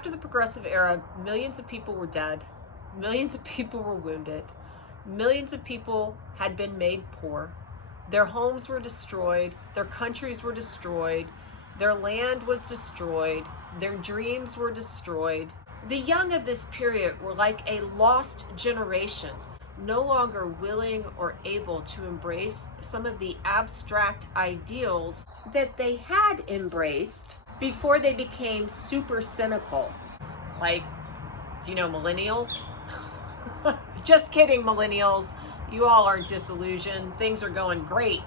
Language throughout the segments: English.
After the Progressive Era, millions of people were dead, millions of people were wounded, millions of people had been made poor, their homes were destroyed, their countries were destroyed, their land was destroyed, their dreams were destroyed. The young of this period were like a lost generation, no longer willing or able to embrace some of the abstract ideals that they had embraced before they became super cynical. Like, do you know millennials? Just kidding, millennials. You all are disillusioned. Things are going great.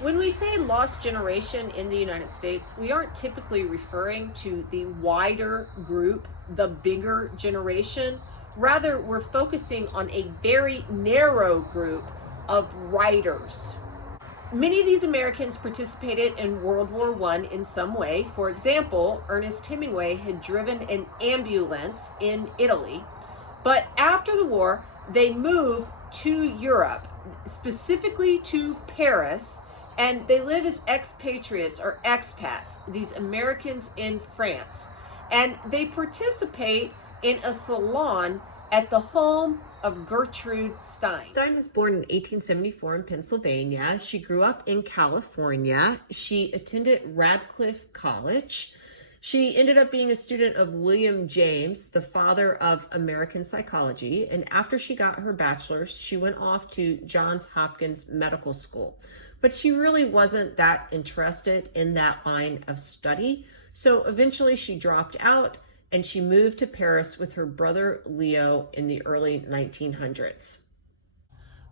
When we say lost generation in the United States, we aren't typically referring to the wider group, the bigger generation. Rather, we're focusing on a very narrow group of writers. Many of these Americans participated in World War I in some way. For example, Ernest Hemingway had driven an ambulance in Italy. But after the war, they moved to Europe, specifically to Paris, and they live as expatriates or expats, these Americans in France. And they participate in a salon at the home of Gertrude Stein. Stein was born in 1874 in Pennsylvania. She grew up in California. She attended Radcliffe College. She ended up being a student of William James, the father of American psychology. And after she got her bachelor's, she went off to Johns Hopkins Medical School. But she really wasn't that interested in that line of study. So eventually she dropped out and she moved to Paris with her brother Leo in the early 1900s.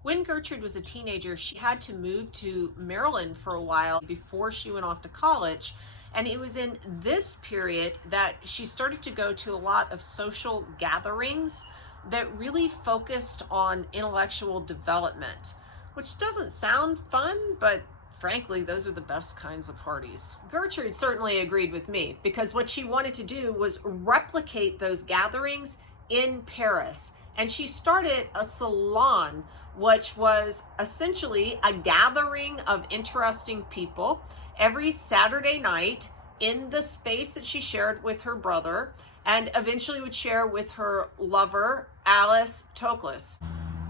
When Gertrude was a teenager, she had to move to Maryland for a while before she went off to college. And it was in this period that she started to go to a lot of social gatherings that really focused on intellectual development, which doesn't sound fun, but frankly, those are the best kinds of parties. Gertrude certainly agreed with me because what she wanted to do was replicate those gatherings in Paris. And she started a salon, which was essentially a gathering of interesting people every Saturday night in the space that she shared with her brother and eventually would share with her lover, Alice Toklas.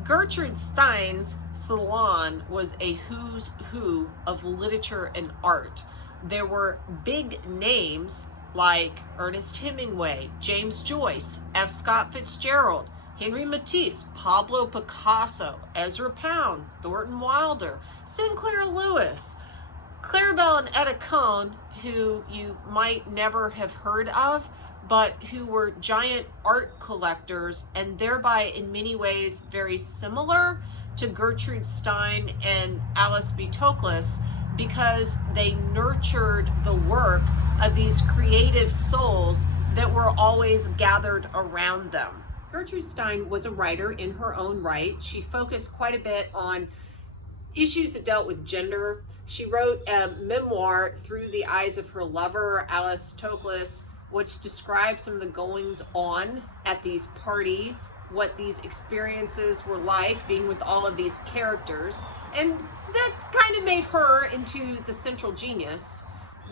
Gertrude Stein's salon was a who's who of literature and art. There were big names like Ernest Hemingway, James Joyce, F. Scott Fitzgerald, Henry Matisse, Pablo Picasso, Ezra Pound, Thornton Wilder, Sinclair Lewis, Clarabelle and Etta Cohn, who you might never have heard of, but who were giant art collectors and thereby in many ways very similar to Gertrude Stein and Alice B. Toklas because they nurtured the work of these creative souls that were always gathered around them. Gertrude Stein was a writer in her own right. She focused quite a bit on issues that dealt with gender. She wrote a memoir through the eyes of her lover, Alice Toklas, which described some of the goings on at these parties, what these experiences were like being with all of these characters. And that kind of made her into the central genius.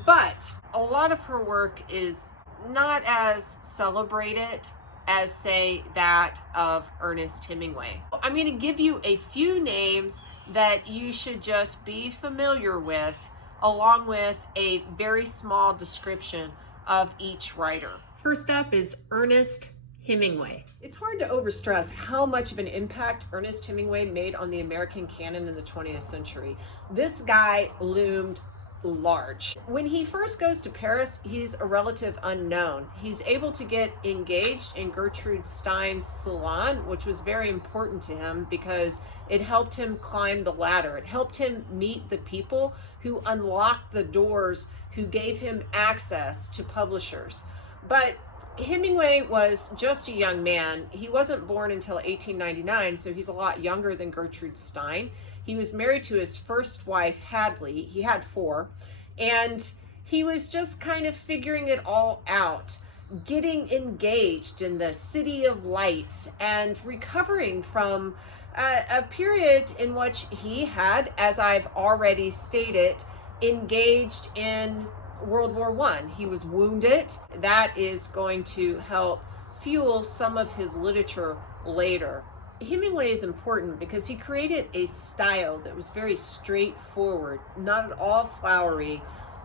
But a lot of her work is not as celebrated as, say, that of Ernest Hemingway. I'm going to give you a few names that you should just be familiar with, along with a very small description of each writer. First up is Ernest Hemingway. It's hard to overstress how much of an impact Ernest Hemingway made on the American canon in the 20th century. This guy loomed large. When he first goes to Paris, he's a relative unknown. He's able to get engaged in Gertrude Stein's salon, which was very important to him because it helped him climb the ladder. It helped him meet the people who unlocked the doors, who gave him access to publishers. But Hemingway was just a young man. He wasn't born until 1899, so he's a lot younger than Gertrude Stein. He was married to his first wife, Hadley. He had 4. And he was just kind of figuring it all out, getting engaged in the city of lights and recovering from a period in which he had, as I've already stated, engaged in World War I. He was wounded. That is going to help fuel some of his literature later. Hemingway is important because he created a style that was very straightforward, not at all flowery,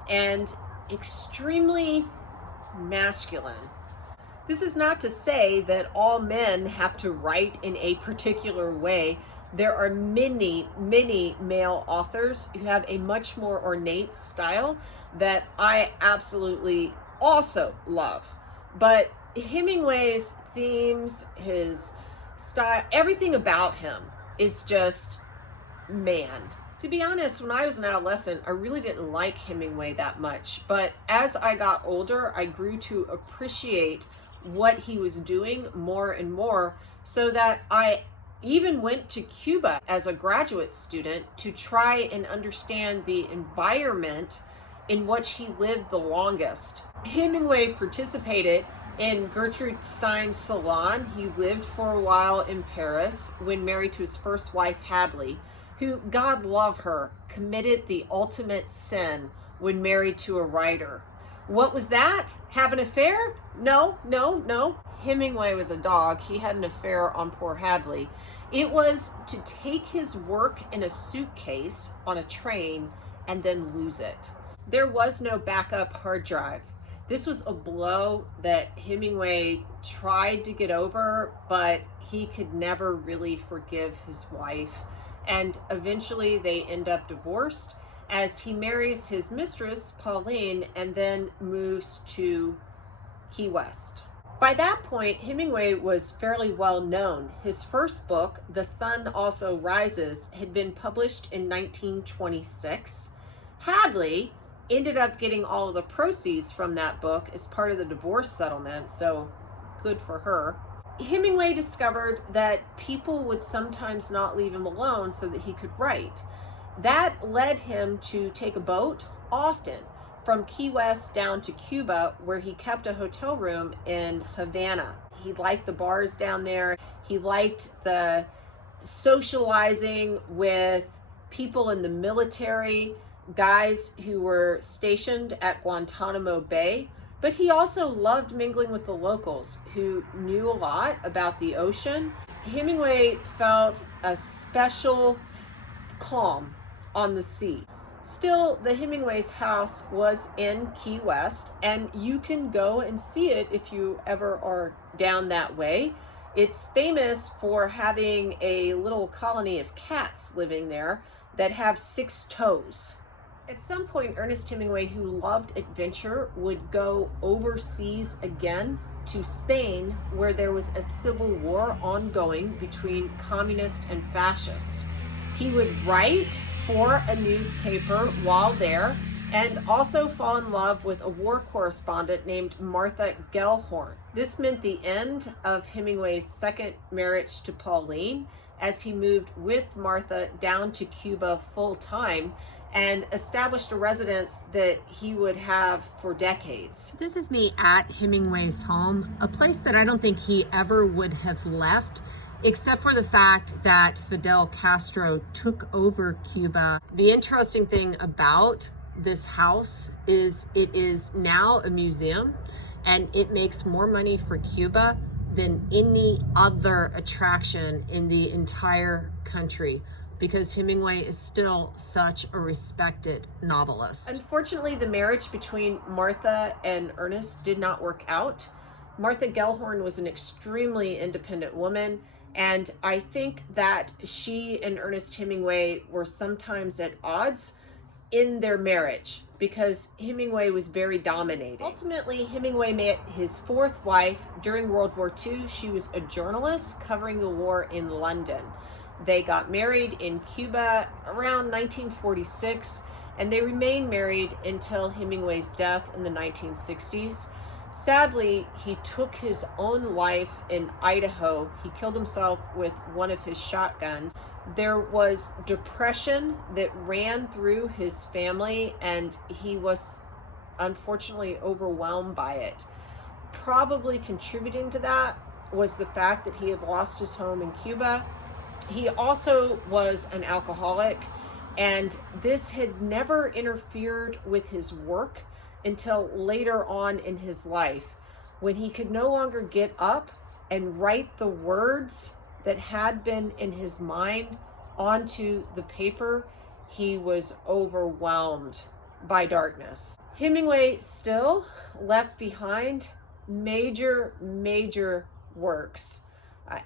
and extremely masculine. This is not to say that all men have to write in a particular way. There are many, many male authors who have a much more ornate style that I absolutely also love. But Hemingway's themes, his style, everything about him is just man. To be honest, when I was an adolescent, I really didn't like Hemingway that much. But as I got older, I grew to appreciate what he was doing more and more, so that I even went to Cuba as a graduate student to try and understand the environment in which he lived the longest. Hemingway participated in Gertrude Stein's salon. He lived for a while in Paris when married to his first wife, Hadley, who, God love her, committed the ultimate sin when married to a writer. What was that? Have an affair? No. Hemingway was a dog. He had an affair on poor Hadley. It was to take his work in a suitcase on a train and then lose it. There was no backup hard drive. This was a blow that Hemingway tried to get over, but he could never really forgive his wife. And eventually they end up divorced as he marries his mistress, Pauline, and then moves to Key West. By that point, Hemingway was fairly well known. His first book, The Sun Also Rises, had been published in 1926. Hadley ended up getting all of the proceeds from that book as part of the divorce settlement, so good for her. Hemingway discovered that people would sometimes not leave him alone so that he could write. That led him to take a boat often from Key West down to Cuba, where he kept a hotel room in Havana. He liked the bars down there. He liked the socializing with people in the military, guys who were stationed at Guantanamo Bay. But he also loved mingling with the locals who knew a lot about the ocean. Hemingway felt a special calm on the sea. Still, the Hemingway's house was in Key West, and you can go and see it if you ever are down that way. It's famous for having a little colony of cats living there that have 6 toes. At some point, Ernest Hemingway, who loved adventure, would go overseas again to Spain, where there was a civil war ongoing between communist and fascist. He would write for a newspaper while there, and also fall in love with a war correspondent named Martha Gellhorn. This meant the end of Hemingway's second marriage to Pauline, as he moved with Martha down to Cuba full time and established a residence that he would have for decades. This is me at Hemingway's home, a place that I don't think he ever would have left, except for the fact that Fidel Castro took over Cuba. The interesting thing about this house is it is now a museum, and it makes more money for Cuba than any other attraction in the entire country, because Hemingway is still such a respected novelist. Unfortunately, the marriage between Martha and Ernest did not work out. Martha Gellhorn was an extremely independent woman, and I think that she and Ernest Hemingway were sometimes at odds in their marriage because Hemingway was very dominating. Ultimately, Hemingway met his fourth wife during World War II. She was a journalist covering the war in London. They got married in Cuba around 1946, and they remained married until Hemingway's death in the 1960s. Sadly, he took his own life in Idaho. He killed himself with one of his shotguns. There was depression that ran through his family, and he was unfortunately overwhelmed by it. Probably contributing to that was the fact that he had lost his home in Cuba. He also was an alcoholic, and this had never interfered with his work. until later on in his life, when he could no longer get up and write the words that had been in his mind onto the paper. He was overwhelmed by darkness. Hemingway still left behind major works.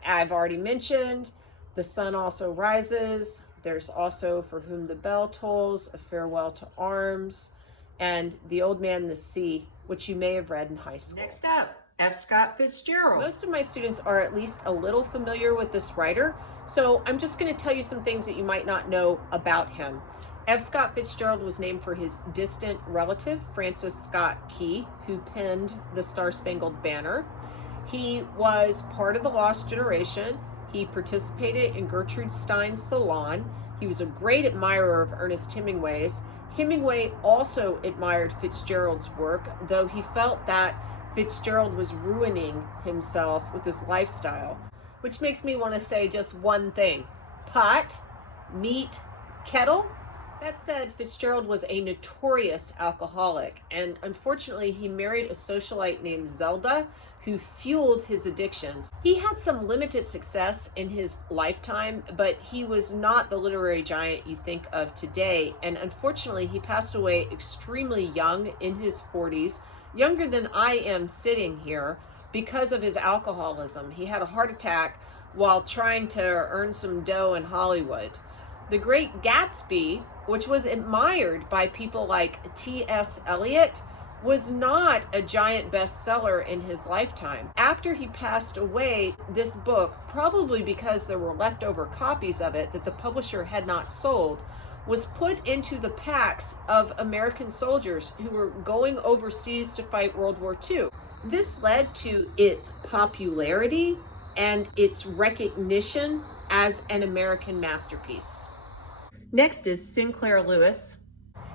I've already mentioned The Sun Also Rises. There's also For Whom the Bell Tolls, A Farewell to Arms, and The Old Man and the Sea, which you may have read in high school. Next up, F. Scott Fitzgerald. Most of my students are at least a little familiar with this writer, so I'm just going to tell you some things that you might not know about him. F. Scott Fitzgerald was named for his distant relative, Francis Scott Key, who penned the Star-Spangled Banner. He was part of the Lost Generation. He participated in Gertrude Stein's salon. He was a great admirer of Ernest Hemingway's. Hemingway also admired Fitzgerald's work, though he felt that Fitzgerald was ruining himself with his lifestyle, which makes me want to say just one thing: pot, meat, kettle. That said, Fitzgerald was a notorious alcoholic, and unfortunately he married a socialite named Zelda, who fueled his addictions. He had some limited success in his lifetime, but he was not the literary giant you think of today, and unfortunately he passed away extremely young, in his 40s, younger than I am sitting here, because of his alcoholism. He had a heart attack while trying to earn some dough in Hollywood. The Great Gatsby, which was admired by people like T.S. Eliot, was not a giant bestseller in his lifetime. After he passed away, this book, probably because there were leftover copies of it that the publisher had not sold, was put into the packs of American soldiers who were going overseas to fight World War II. This led to its popularity and its recognition as an American masterpiece. Next is Sinclair Lewis.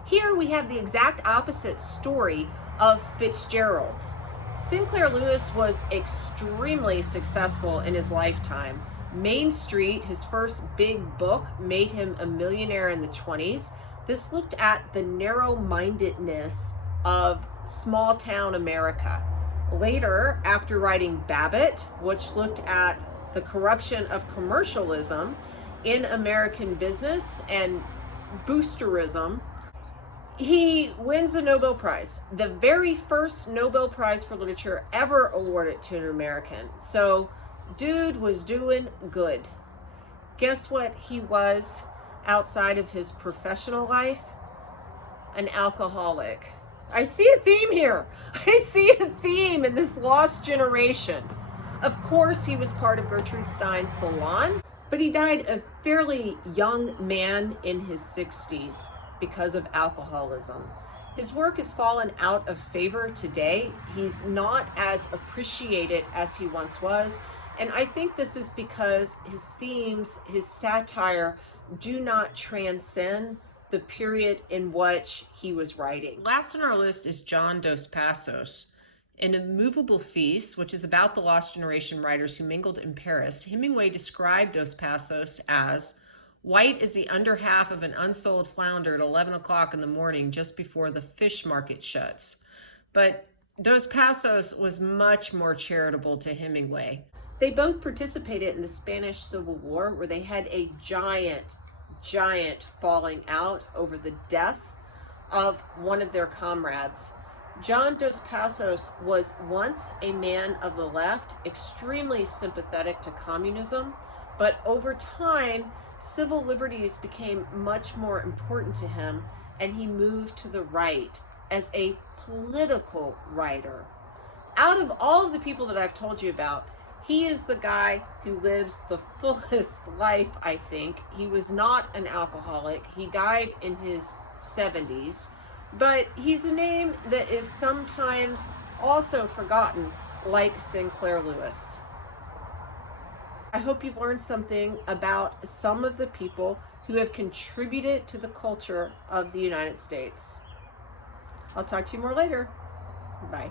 Here we have the exact opposite story of Fitzgerald's. Sinclair Lewis was extremely successful in his lifetime. Main Street, his first big book, made him a millionaire in the 20s. This looked at the narrow-mindedness of small-town America. Later, after writing Babbitt, which looked at the corruption of commercialism in American business and boosterism, he wins the Nobel Prize, the very first Nobel Prize for literature ever awarded to an American. So, dude was doing good. Guess what he was outside of his professional life? An alcoholic. I see a theme here. I see a theme in this lost generation. Of course, he was part of Gertrude Stein's salon, but he died a fairly young man in his 60s because of alcoholism. His work has fallen out of favor today. He's not as appreciated as he once was, and I think this is because his themes, his satire, do not transcend the period in which he was writing. Last on our list is John Dos Passos. In A Movable Feast, which is about the Lost Generation writers who mingled in Paris, Hemingway described Dos Passos as white as the under half of an unsold flounder at 11 o'clock in the morning just before the fish market shuts. But Dos Passos was much more charitable to Hemingway. They both participated in the Spanish Civil War, where they had a giant falling out over the death of one of their comrades. John Dos Passos was once a man of the left, extremely sympathetic to communism, but over time, civil liberties became much more important to him, and he moved to the right as a political writer. Out of all of the people that I've told you about, he is the guy who lives the fullest life, I think. He was not an alcoholic. He died in his 70s. But he's a name that is sometimes also forgotten, like Sinclair Lewis. I hope you've learned something about some of the people who have contributed to the culture of the United States. I'll talk to you more later. Bye.